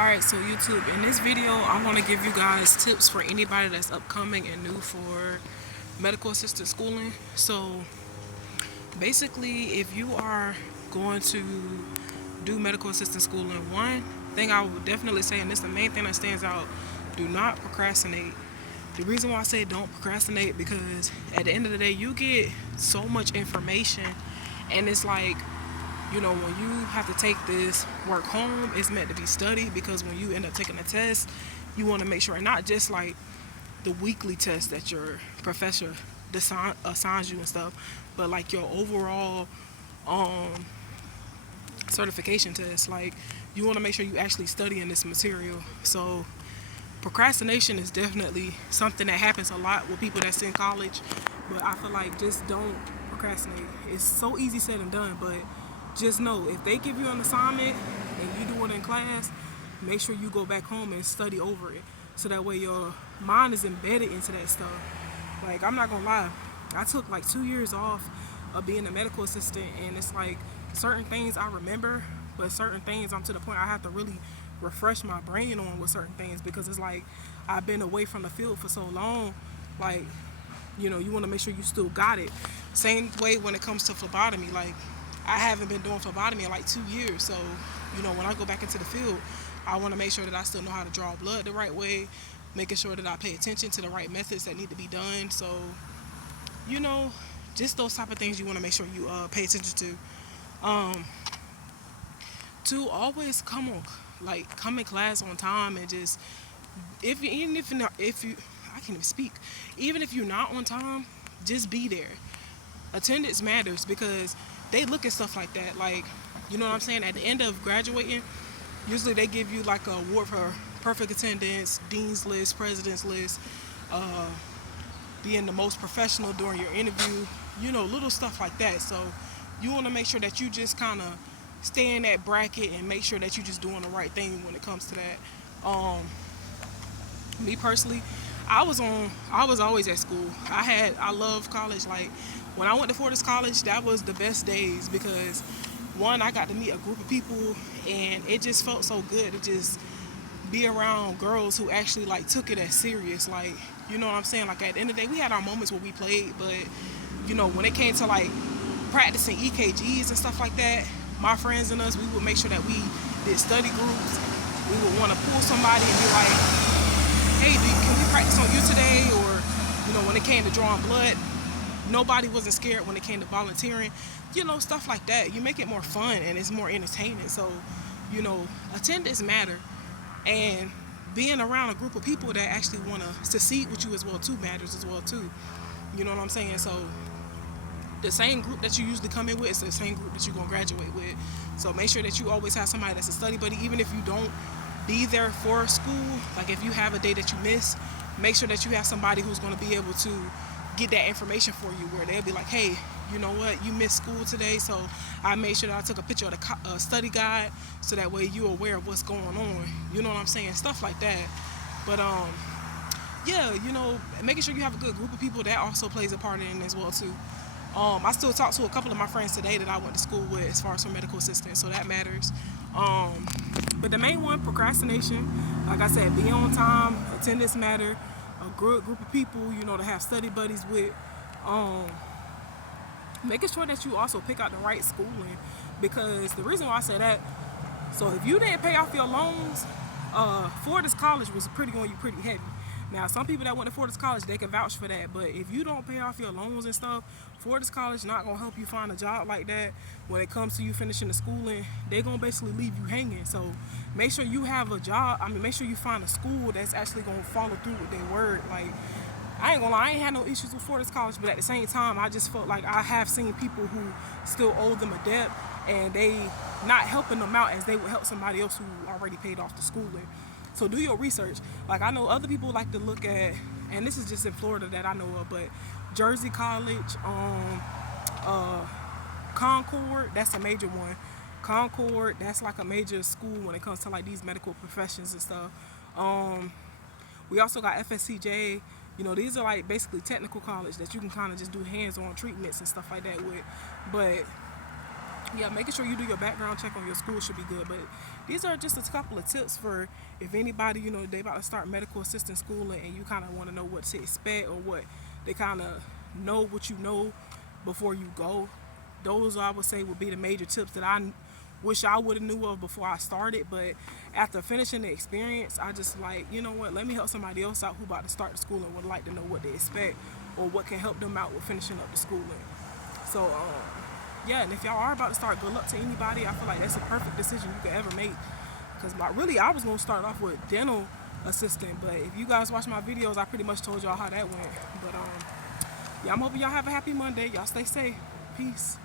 Alright, so YouTube, in this video, I'm going to give you guys tips for anybody that's upcoming and new for medical assistant schooling. So, basically, if you are going to do medical assistant schooling, one thing I would definitely say, and this is the main thing that stands out, do not procrastinate. The reason why I say don't procrastinate, because at the end of the day, you get so much information, and it's like, when you have to take this work home, it's meant to be studied, because when you end up taking a test, you want to make sure, and not just like the weekly test that your professor assigns you and stuff, but like your overall certification test. Like, you want to make sure you actually studying this material. So procrastination is definitely something that happens a lot with people that's in college, but I feel like just don't procrastinate. It's so easy said and done, but just know, if they give you an assignment and you do it in class, make sure you go back home and study over it, so that way your mind is embedded into that stuff. Like, I'm not gonna lie, I took like 2 years off of being a medical assistant, and it's like certain things I remember, but certain things I'm to the point I have to really refresh my brain on with certain things, because it's like I've been away from the field for so long. Like, you want to make sure you still got it. Same way when it comes to phlebotomy. Like, I haven't been doing phlebotomy in like 2 years, so when I go back into the field, I want to make sure that I still know how to draw blood the right way, making sure that I pay attention to the right methods that need to be done. So, just those type of things you want to make sure you pay attention to. To always come in class on time, and just if you even if you I can't even speak. Even if you're not on time, just be there. Attendance matters, because they look at stuff like that. Like, you know what I'm saying? At the end of graduating, usually they give you like a award for perfect attendance, dean's list, president's list, being the most professional during your interview, little stuff like that. So you want to make sure that you just kind of stay in that bracket and make sure that you're just doing the right thing when it comes to that. Me personally, I was always at school. I love college. Like, when I went to Fortis College, that was the best days, because one, I got to meet a group of people, and it just felt so good to just be around girls who actually like took it as serious. Like, you know what I'm saying? Like, at the end of the day, we had our moments where we played, but when it came to like practicing EKGs and stuff like that, my friends and us, we would make sure that we did study groups. We would want to pull somebody and be like, hey, can we practice on you today? Or, when it came to drawing blood, nobody wasn't scared when it came to volunteering. Stuff like that. You make it more fun, and it's more entertaining. So, attendance matter, and being around a group of people that actually want to succeed with you as well too matters as well too. You know what I'm saying? So the same group that you usually come in with is the same group that you're going to graduate with. So make sure that you always have somebody that's a study buddy, even if you don't be there for school. Like, if you have a day that you miss, make sure that you have somebody who's going to be able to get that information for you, where they'll be like, hey, you know what, you missed school today, so I made sure that I took a picture of the study guide, so that way you're aware of what's going on. You know what I'm saying? Stuff like that. But yeah, making sure you have a good group of people, that also plays a part in it as well too. I still talk to a couple of my friends today that I went to school with as far as for medical assistants, so that matters. But the main one, procrastination, like I said, be on time, attendance matter, a good group of people, to have study buddies with. Making sure that you also pick out the right schooling, because the reason why I say that, so if you didn't pay off your loans, Fortis College was pretty heavy. Now, some people that went to Fortis College, they can vouch for that, but if you don't pay off your loans and stuff, Fortis College not going to help you find a job like that. When it comes to you finishing the schooling, they're going to basically leave you hanging. So make sure you have a job. Make sure you find a school that's actually going to follow through with their word. Like, I ain't gonna lie, I ain't had no issues with Fortis College, but at the same time, I just felt like I have seen people who still owe them a debt, and they not helping them out as they would help somebody else who already paid off the schooling. So do your research. Like, I know other people like to look at, and this is just in Florida that I know of, but Jersey College, Concord, that's a major one. Concord, that's like a major school when it comes to like these medical professions and stuff. We also got FSCJ. These are like basically technical college that you can kind of just do hands-on treatments and stuff like that with. But yeah, making sure you do your background check on your school should be good. But these are just a couple of tips for if anybody, they about to start medical assistant schooling and you kind of want to know what to expect, or what they kind of know what you know before you go. Those I would say would be the major tips that I wish I would have knew of before I started. But after finishing the experience, I just like, you know what, let me help somebody else out who about to start the school and would like to know what to expect or what can help them out with finishing up the schooling. So yeah, and if y'all are about to start, good luck to anybody. I feel like that's a perfect decision you could ever make. Because really, I was going to start off with dental assistant, but if you guys watch my videos, I pretty much told y'all how that went. But yeah, I'm hoping y'all have a happy Monday. Y'all stay safe. Peace.